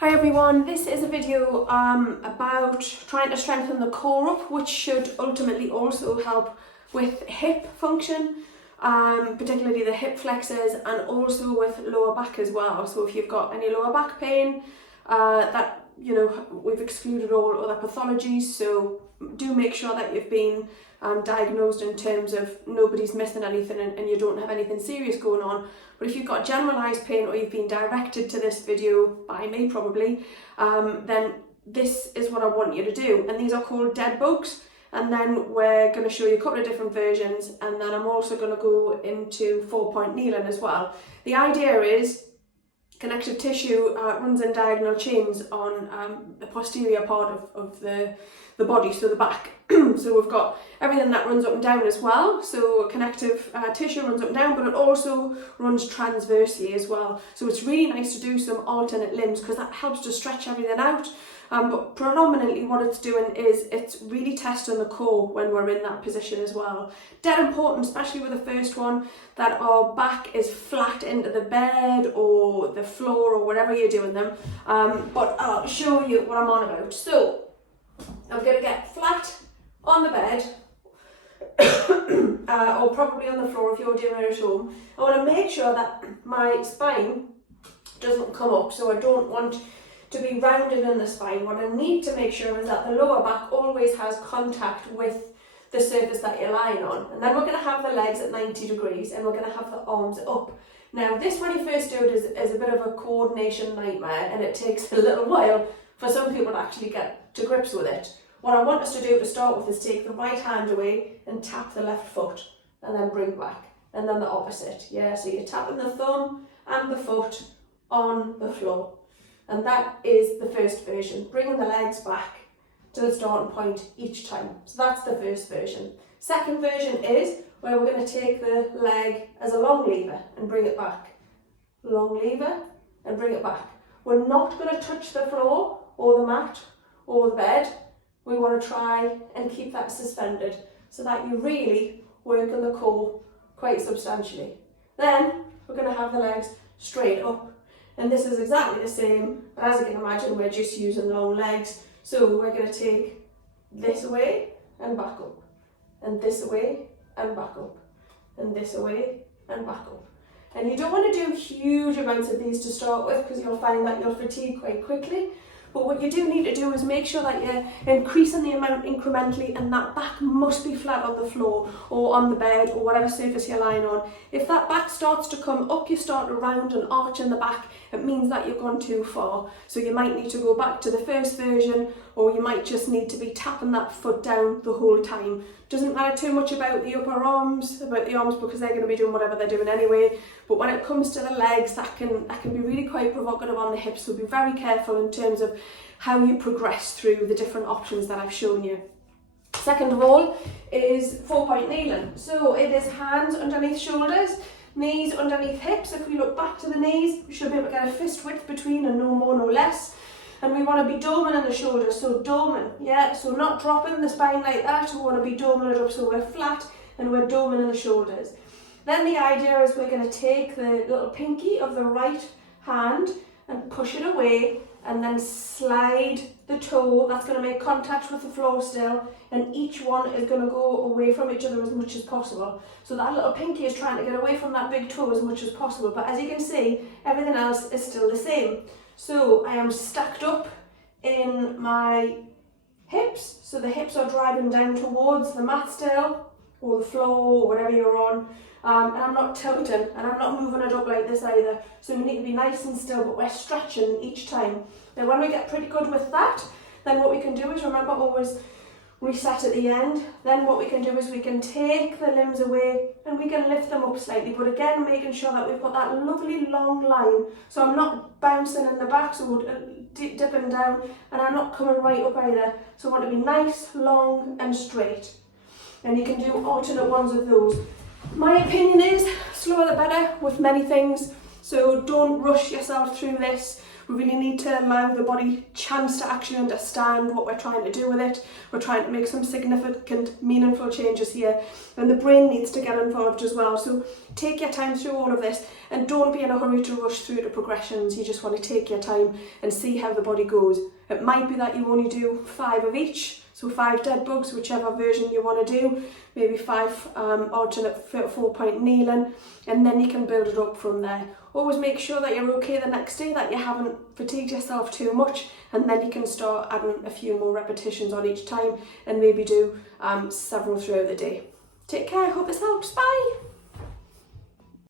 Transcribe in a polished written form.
Hi everyone, this is a video about trying to strengthen the core up, which should ultimately also help with hip function, particularly the hip flexors, and also with lower back as well. So if you've got any lower back pain, we've excluded all other pathologies, so do make sure that you've been diagnosed in terms of nobody's missing anything and you don't have anything serious going on. But if you've got generalised pain or you've been directed to this video by me probably, then this is what I want you to do. And these are called dead bugs. And then we're going to show you a couple of different versions, and then I'm also going to go into 4-point kneeling as well. The idea is connective tissue runs in diagonal chains on the posterior part of the body, so the back. So we've got everything that runs up and down as well. So connective tissue runs up and down, but it also runs transversely as well. So it's really nice to do some alternate limbs because that helps to stretch everything out. But predominantly what it's doing is it's really testing the core when we're in that position as well. Dead important, especially with the first one, that our back is flat into the bed or the floor or wherever you're doing them. But I'll show you what I'm on about. So I'm going to get flat on the bed or probably on the floor if you're doing it at home. I want to make sure that my spine doesn't come up, so I don't want to be rounded in the spine. What I need to make sure is that the lower back always has contact with the surface that you're lying on. And then we're going to have the legs at 90 degrees and we're going to have the arms up. Now this, when you first do it, is a bit of a coordination nightmare, and it takes a little while for some people to actually get to grips with it. What I want us to do to start with is take the right hand away and tap the left foot and then bring back, and then the opposite. Yeah, so you're tapping the thumb and the foot on the floor. And that is the first version, bringing the legs back to the starting point each time. So that's the first version. Second version is where we're going to take the leg as a long lever and bring it back. Long lever and bring it back. We're not going to touch the floor or the mat or the bed. We want to try and keep that suspended so that you really work on the core quite substantially. Then we're going to have the legs straight up. And this is exactly the same, but as you can imagine, we're just using long legs. So we're going to take this away and back up, and this away and back up, and this away and back up. And you don't want to do huge amounts of these to start with because you'll find that you'll fatigue quite quickly. But what you do need to do is make sure that you're increasing the amount incrementally, and that back must be flat on the floor or on the bed or whatever surface you're lying on. If that back starts to come up, you start to round and arch in the back, it means that you've gone too far. So you might need to go back to the first version, or you might just need to be tapping that foot down the whole time. Doesn't matter too much about the upper arms, because they're going to be doing whatever they're doing anyway. But when it comes to the legs, that can be really quite provocative on the hips. So be very careful in terms of how you progress through the different options that I've shown you. Second of all is 4-point kneeling. So it is hands underneath shoulders, knees underneath hips. If we look back to the knees, we should be able to get a fist width between, and no more, no less. And we want to be doming in the shoulders, so doming, yeah, so not dropping the spine like that. We want to be doming it up so we're flat and we're doming in the shoulders. Then the idea is we're going to take the little pinky of the right hand and push it away, and then slide the toe. That's going to make contact with the floor still, and each one is going to go away from each other as much as possible. So that little pinky is trying to get away from that big toe as much as possible, but as you can see, everything else is still the same. So I am stacked up in my hips, so the hips are driving down towards the mat still, or the floor, or whatever you're on, and I'm not tilting, and I'm not moving it up like this either. So we need to be nice and still, but we're stretching each time. Now when we get pretty good with that, then what we can do is, remember, always reset at the end. Then what we can do is we can take the limbs away and we can lift them up slightly, but again making sure that we've got that lovely long line. So I'm not bouncing in the back, so dipping down, and I'm not coming right up either. So I want to be nice, long and straight. And you can do alternate ones of those. My opinion is slower the better with many things, so don't rush yourself through this. We really need to allow the body chance to actually understand what we're trying to do with it. We're trying to make some significant, meaningful changes here, and the brain needs to get involved as well. So take your time through all of this, and don't be in a hurry to rush through the progressions. You just want to take your time and see how the body goes. It might be that you only do 5 of each, so 5 dead bugs, whichever version you want to do, maybe 5 alternate 4-point kneeling, and then you can build it up from there. Always make sure that you're okay the next day, that you haven't fatigued yourself too much, and then you can start adding a few more repetitions on each time, and maybe do several throughout the day. Take care, I hope this helps, bye!